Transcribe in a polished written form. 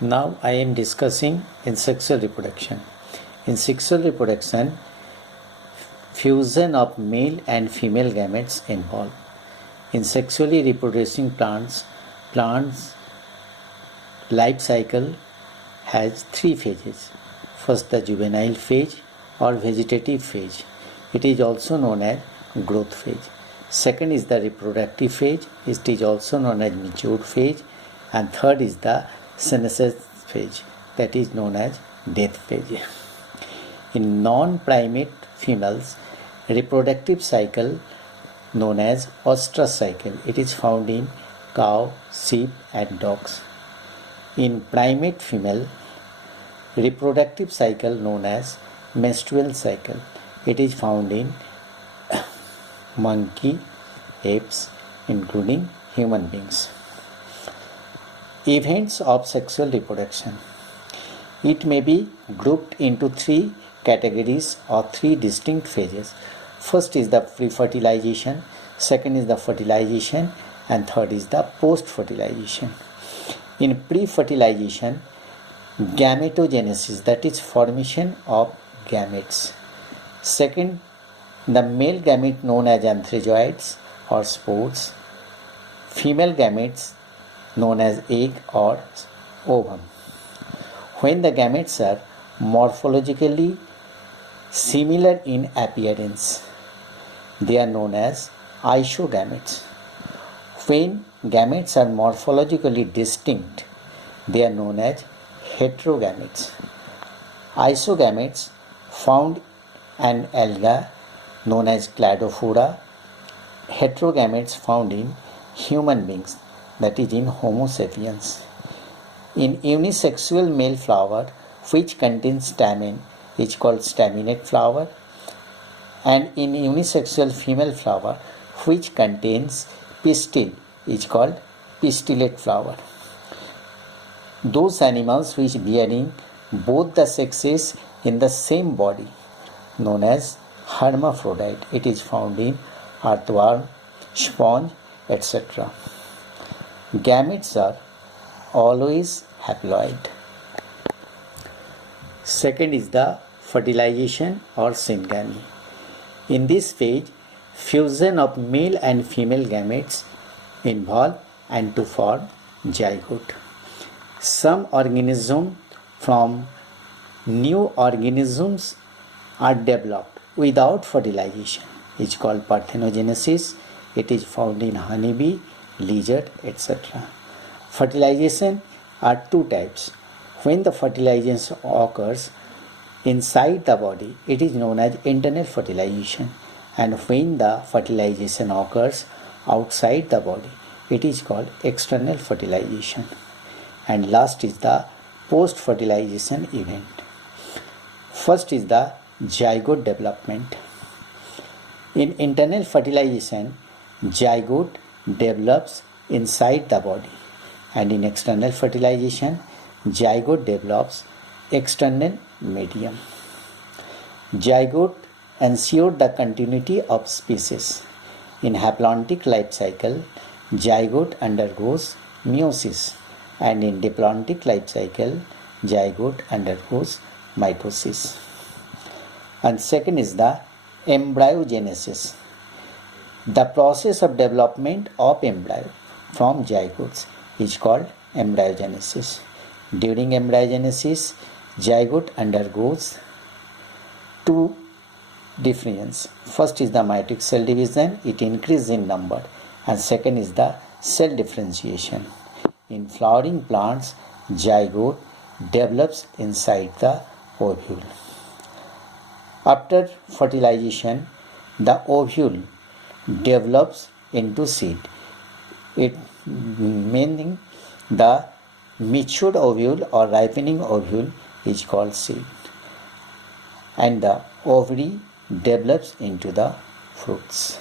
Now I am discussing in sexual reproduction. In sexual reproduction, fusion of male and female gametes involved. In sexually reproducing plants life cycle has three phases. First, the juvenile phase or vegetative phase. It is also known as growth phase. Second is the reproductive phase. It is also known as mature phase. And third is the senescence phase, that is known as death phase. In non-primate females, reproductive cycle known as oestrus cycle. It is found in cow, sheep and dogs. In primate female, reproductive cycle known as menstrual cycle. It is found in monkey, apes, including human beings. Events of sexual reproduction. It may be grouped into three categories or three distinct phases. First is the pre-fertilization, second is the fertilization, and third is the post-fertilization. In pre-fertilization, gametogenesis, that is formation of gametes. Second, the male gamete known as antherozoids or spores. Female gametes known as egg or ovum. When the gametes are morphologically similar in appearance, they are known as isogametes. When gametes are morphologically distinct, they are known as heterogametes. Isogametes found in alga known as Cladophora. Heterogametes found in human beings, that is in Homo sapiens. In unisexual male flower which contains stamen is called staminate flower, and in unisexual female flower which contains pistil is called pistillate flower. Those animals which bearing both the sexes in the same body known as hermaphrodite. It is found in earthworm, sponge, etc. Gametes are always haploid. Second is the fertilization or syngamy. In this phase, fusion of male and female gametes involve and to form zygote. Some organisms from new organisms are developed without fertilization. It is called parthenogenesis. It is found in honeybee, lizard, etc. Fertilization are two types. When the fertilization occurs inside the body, it is known as internal fertilization, and when the fertilization occurs outside the body, it is called external fertilization. And last is the post-fertilization event. First is the zygote development. In internal fertilization, zygote develops inside the body, and in external fertilization, zygote develops external medium. Zygote ensure the continuity of species. In haplontic life cycle, zygote undergoes meiosis, and in diplontic life cycle, zygote undergoes mitosis. And second is the embryogenesis. The process of development of embryo from zygotes is called embryogenesis. During embryogenesis, zygote undergoes two difference. First is the mitotic cell division, it increases in number, and second is the cell differentiation. In flowering plants, zygote develops inside the ovule. After fertilization, the ovule develops into seed. It meaning the matured ovule or ripening ovule is called seed, and the ovary develops into the fruits.